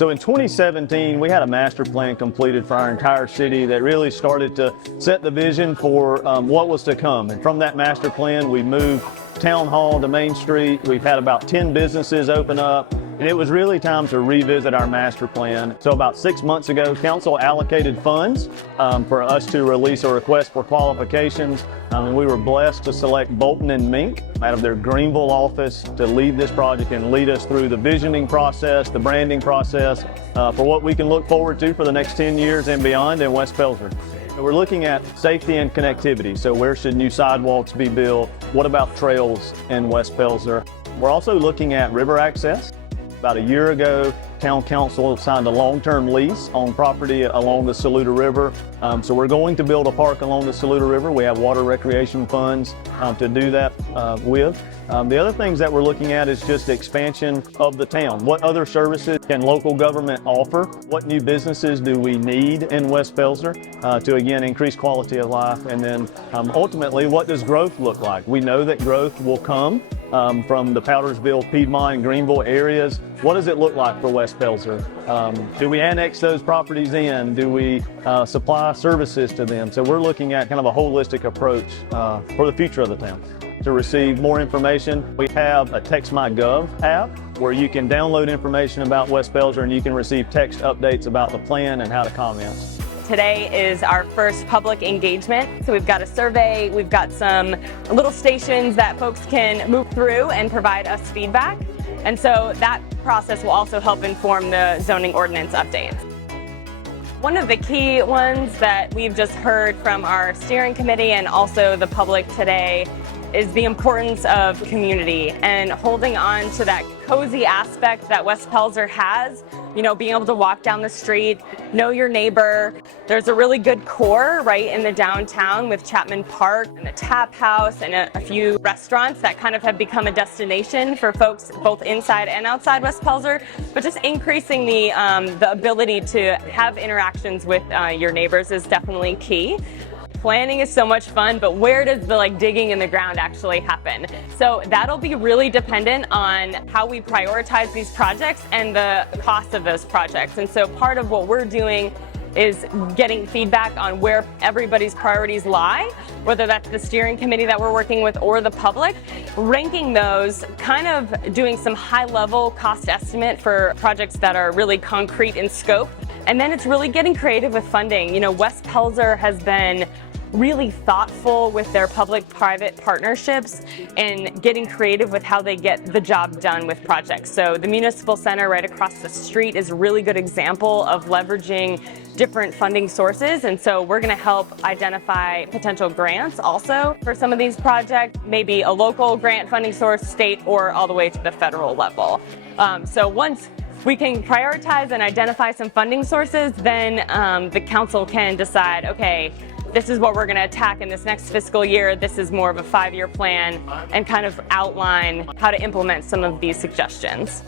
So in 2017, we had a master plan completed for our entire city that really started to set the vision for what was to come. And from that master plan, we moved Town Hall to Main Street. We've had about 10 businesses open up, and it was really time to revisit our master plan. So about 6 months ago, council allocated funds for us to release a request for qualifications. And we were blessed to select Bolton and Mink out of their Greenville office to lead this project and lead us through the visioning process, the branding process, for what we can look forward to for the next 10 years and beyond in West Pelzer. We're looking at safety and connectivity. So where should new sidewalks be built? What about trails in West Pelzer? We're also looking at river access. About a year ago, Town Council signed a long-term lease on property along the Saluda River. So we're going to build a park along the Saluda River. We have water recreation funds to do that with. The other things that we're looking at is just expansion of the town. What other services can local government offer? What new businesses do we need in West Pelzer to, again, increase quality of life? And then ultimately, what does growth look like? We know that growth will come from the Powdersville, Piedmont, and Greenville areas. What does it look like for West Pelzer? Do we annex those properties in? Do we supply services to them? So we're looking at kind of a holistic approach for the future of the town. To receive more information, we have a Text My Gov app where you can download information about West Pelzer and you can receive text updates about the plan and how to comment. Today is our first public engagement. So we've got a survey, we've got some little stations that folks can move through and provide us feedback. And so that process will also help inform the zoning ordinance updates. One of the key ones that we've just heard from our steering committee and also the public today is the importance of community and holding on to that cozy aspect that West Pelzer has. You know, being able to walk down the street, know your neighbor. There's a really good core right in the downtown with Chapman Park and a tap house and a few restaurants that kind of have become a destination for folks both inside and outside West Pelzer. But just increasing the ability to have interactions with your neighbors is definitely key. Planning is so much fun, but where does the digging in the ground actually happen? So that'll be really dependent on how we prioritize these projects and the cost of those projects. And so part of what we're doing is getting feedback on where everybody's priorities lie, whether that's the steering committee that we're working with or the public, ranking those, kind of doing some high-level cost estimate for projects that are really concrete in scope. And then it's really getting creative with funding. You know, West Pelzer has been really thoughtful with their public-private partnerships and getting creative with how they get the job done with projects. So the Municipal Center right across the street is a really good example of leveraging different funding sources, and so we're going to help identify potential grants also for some of these projects, maybe a local grant funding source, state, or all the way to the federal level. So once we can prioritize and identify some funding sources, then the council can decide, okay, this is what we're going to attack in this next fiscal year. This is more of a 5-year plan and kind of outline how to implement some of these suggestions.